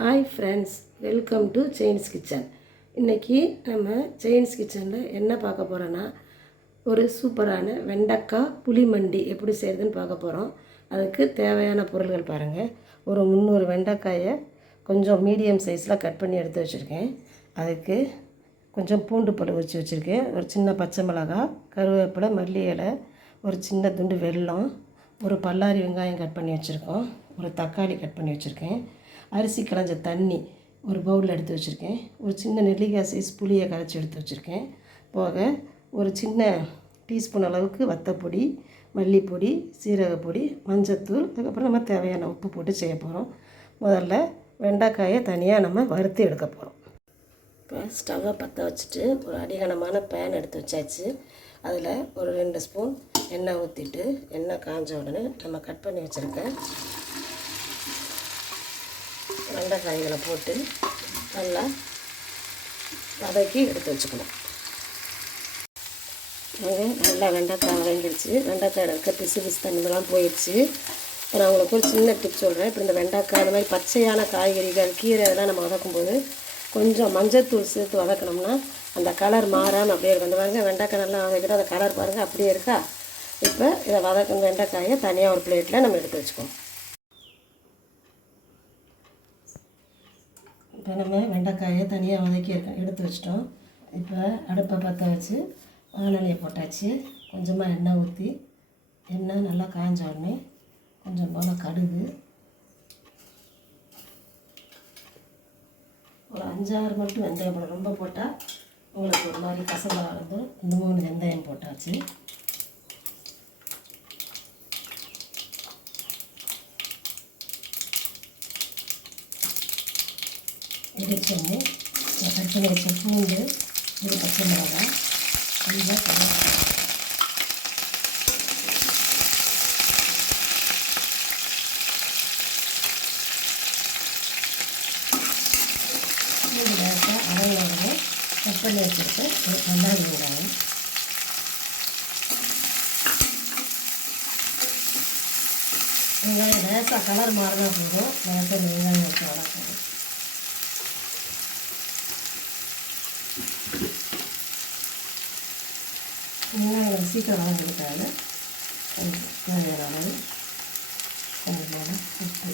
Hi friends, welcome to science kitchen. இன்றைக்கி நம்ம chains கிச்சனில் என்ன பார்க்க போகிறோன்னா, ஒரு சூப்பரான வெண்டைக்காய் புளிமண்டி எப்படி செய்கிறதுன்னு பார்க்க போகிறோம். அதுக்கு தேவையான பொருள்கள் பாருங்கள். ஒரு 300 வெண்டைக்காயை கொஞ்சம் மீடியம் சைஸில் கட் பண்ணி எடுத்து வச்சுருக்கேன். அதுக்கு கொஞ்சம் பூண்டு பல் உரித்து வச்சுருக்கேன். ஒரு சின்ன பச்சை மிளகாய், கருவேப்பிலை, மல்லி இலை, ஒரு சின்ன துண்டு வெல்லம், ஒரு பல்லாரி வெங்காயம் கட் பண்ணி வச்சுருக்கோம், ஒரு தக்காளி கட் பண்ணி வச்சுருக்கேன், அரிசி களைஞ்ச தண்ணி ஒரு பவுலில் எடுத்து வச்சுருக்கேன், ஒரு சின்ன நெல்லிக்காய் சைஸ் புளியை கரைச்சி எடுத்து வச்சுருக்கேன், போக ஒரு சின்ன டீஸ்பூன் அளவுக்கு வத்தப்பொடி, மல்லிப்பொடி, சீரகப்பொடி, மஞ்சத்தூள், அதுக்கப்புறம் நம்ம தேவையான உப்பு போட்டு செய்ய போகிறோம். முதல்ல வெண்டைக்காயை தனியாக நம்ம வறுத்து எடுக்க போகிறோம். இப்போ ஸ்டவ்வை பற்ற வச்சுட்டு ஒரு அடிகனமான பேன் எடுத்து வச்சாச்சு. அதில் ஒரு 2 ஸ்பூன் எண்ணெய் ஊற்றிட்டு, எண்ணெய் காஞ்ச உடனே நம்ம கட் பண்ணி வச்சுருக்கேன் வெண்டைக்காய்களை போட்டு நல்லா வதக்கி எடுத்து வச்சுக்கணும். நல்லா வெண்டைக்காய் வதங்கிடுச்சு. வெண்டைக்காயில் இருக்க பிசு தண்ணிலாம் போயிடுச்சு. இப்போ நான் உங்களுக்கு ஒரு சின்ன டிப் சொல்கிறேன். இப்போ இந்த வெண்டைக்காய் அந்த மாதிரி பச்சையான காய்கறிகள், கீரை இதெல்லாம் நம்ம வதக்கும்போது கொஞ்சம் மஞ்சத்தூள் சேர்த்து வதக்கணும்னா அந்த கலர் மாறாமல் அப்படியே இருக்கும். அந்த பாருங்கள், வெண்டைக்காய் நல்லா வதக்கிட்டு அந்த கலர் பாருங்கள் அப்படியே இருக்கா. இப்போ இதை வதக்கணும் வெண்டைக்காயை தனியாக ஒரு பிளேட்டில் நம்ம எடுத்து வச்சுக்கோம். இப்போ நம்ம வெண்டைக்காயை தனியாக வதக்கி எடுத்து வச்சிட்டோம். இப்போ அடுப்பை பற்ற வச்சு வானலியை போட்டாச்சு. கொஞ்சமாக எண்ணெய் ஊற்றி, எண்ணெய் நல்லா காய்ஞ்ச உடனே கொஞ்சம் போல் கடுகு, ஒரு 5-6 மட்டும் வெந்தயம் போடணும். ரொம்ப போட்டால் உங்களுக்கு ஒரு மாதிரி கசப்பாக இருக்கும். 3 வெந்தயம் போட்டாச்சு. இடிச்சோன்னு கட் பண்ணி வச்ச பூண்டு, ஒரு பச்சை மிளகாய், கொஞ்சம் பூண்டு லேசாக அரையோடனே கட் பண்ணி வச்சுருக்க வெங்காயம், வெங்காயம் லேசாக கலர் மாறினா போதும். லேசாக வெங்காயம் வச்சு வளர்க்கணும். வெங்காயம் சீக்கிரம் வளர்ந்துருக்காது. தேவையான அளவு கொஞ்சமான உப்பு,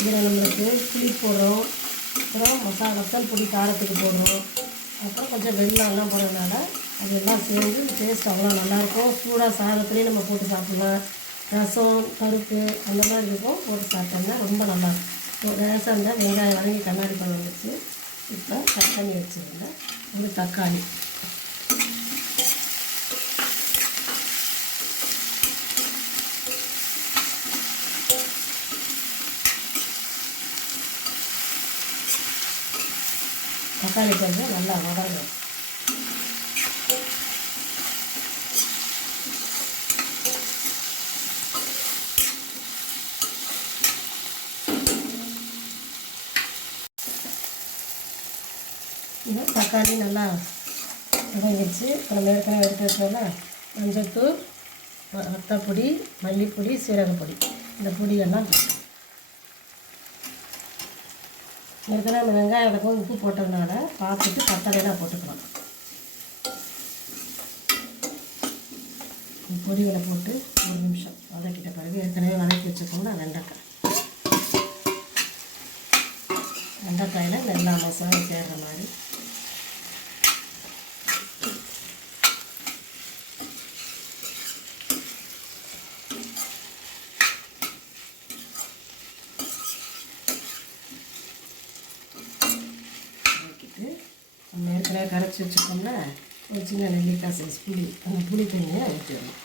இதில் நம்மளுக்கு புளி போடுறோம், அப்புறம் வத்தல் பொடி காரத்துக்கு போடுறோம், அப்புறம் கொஞ்சம் வெல்லம்லாம் போடுறதுனால அதெல்லாம் சேர்ந்து டேஸ்ட் அவ்வளோ நல்லாயிருக்கும். சூடாக சாதத்துலேயும் நம்ம போட்டு சாப்பிட்லாம். ரசம், பருப்பு அந்த மாதிரி இருக்கும், போட்டு சாப்பிட்டோம்னா ரொம்ப நல்லாயிருக்கும். ரேசாக இருந்தால் வெங்காயம் வதங்கி கண்ணாடி பழம் வந்துச்சு. இப்போ கட் பண்ணி வச்சுருந்தேன் ஒரு தக்காளி, தக்காளி கொஞ்சம் நல்லா வதங்கும். இந்த தக்காளி நல்லா வதங்கிடுச்சு. இப்போ நம்ம ஏற்கனவே எடுத்து வச்சோம்னா மஞ்சத்தூள், வத்தப்பொடி, மல்லிப்பொடி, சீரகப்பொடி, இந்த பொடியெல்லாம் ஏற்கனவே அந்த வெங்காயம் வதக்கும் உப்பு போட்டதுனால பார்த்துட்டு பத்தலையெல்லாம் போட்டுக்கலாம். பொடிகளை போட்டு 1 நிமிஷம் வதக்கிட்ட பிறகு ஏற்கனவே வதக்கி வச்சுக்கோங்கன்னா வெண்டைக்காயில் எல்லா மசாலும் சேர்கிற மாதிரி வதக்கிட்டு நம்ம ஏற்கனவே கரைச்சி வச்சுக்கோம்னா ஒரு சின்ன நெல்லிக்காய் சைஸ் புளி, அந்த புளி தண்ணியை ஊற்றிடணும்.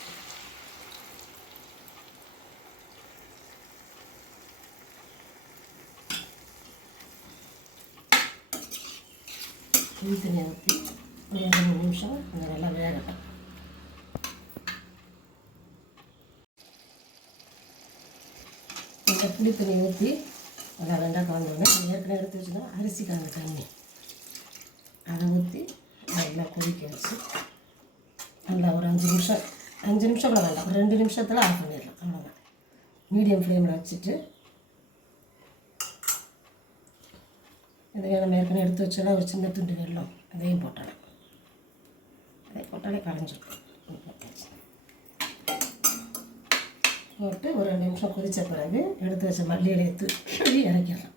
புளி தண்ணியை ஊற்றி ஒரு 2-3 நிமிஷம் கொஞ்சம் நல்லா வேகட்டும். இந்த புளி தண்ணி ஊற்றி நல்லா வெண்டைக்காய் வந்தோடனே ஏற்கனவே எடுத்து வச்சுருந்தோம் அரிசி கலந்த தண்ணி அதை ஊற்றி நல்லா கொதிக்க வச்சு நல்லா ஒரு 5 நிமிஷம் கூட வேண்டாம், ஒரு 2 நிமிஷத்தில் ஆஃப் பண்ணிடலாம். அவ்வளோதான். மீடியம் ஃப்ளேமில் வச்சுட்டு இதை நம்ம ஏற்கனவே எடுத்து வச்சோன்னா ஒரு சின்ன துண்டு வெல்லம் அதையும் போட்டலாம். அதை போட்டாலே கரைஞ்சிருக்கும். போட்டு ஒரு 2 நிமிஷம் கொதித்த பிறகு எடுத்து வச்ச மல்லி இலையை தூக்கி இறக்கிடலாம்.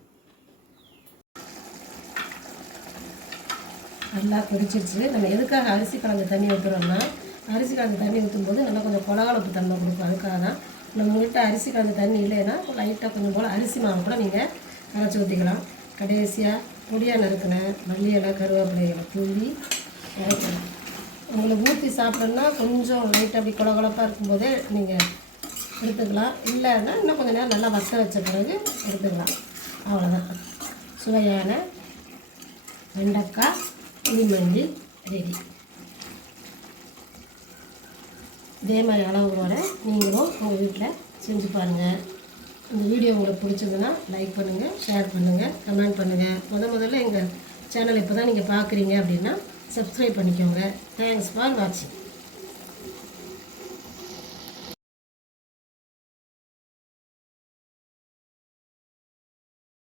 நல்லா கொதிச்சிருச்சு. நம்ம எதுக்காக அரிசி கலந்த தண்ணி ஊற்றுறோம்னா, அரிசி கலந்த தண்ணி ஊற்றும்போது நல்லா கொஞ்சம் கொலகலப்பு தன்மை கொடுக்கும். அதுக்காக தான். நம்மகிட்ட அரிசி கலந்த தண்ணி இல்லைன்னா லைட்டாக கொஞ்சம் போல் அரிசி மாவு கூட நீங்கள் அரைச்சி ஊற்றிக்கலாம். கடைசியாக பொடியாக நறுக்கின மல்லி இலை கருவேப்பிலைகளை தூவி இறக்கலாம். உங்களுக்கு ஊற்றி சாப்பிட்றோன்னா கொஞ்சம் லைட்டாக அப்படி கொலகொலப்பாக இருக்கும்போதே நீங்கள் எடுத்துக்கலாம். இல்லைன்னா இன்னும் கொஞ்சம் நேரம் நல்லா வத்த வச்ச பிறகு எடுத்துக்கலாம். அவ்வளோதான். சுவையான வெண்டைக்காய் புளிமண்டி ரெடி. இதே மாதிரி அளவுகளோட நீங்களும் உங்கள் வீட்டில் செஞ்சு பாருங்கள். இந்த வீடியோ உங்களுக்கு பிடிச்சதுன்னா லைக் பண்ணுங்கள், ஷேர் பண்ணுங்கள், கமெண்ட் பண்ணுங்கள். முதல்ல எங்கள் சேனல் இப்போ தான் நீங்கள் பார்க்குறீங்க அப்படின்னா சப்ஸ்கிரைப் பண்ணிக்கோங்க. தேங்க்ஸ் ஃபார் வாட்சிங்.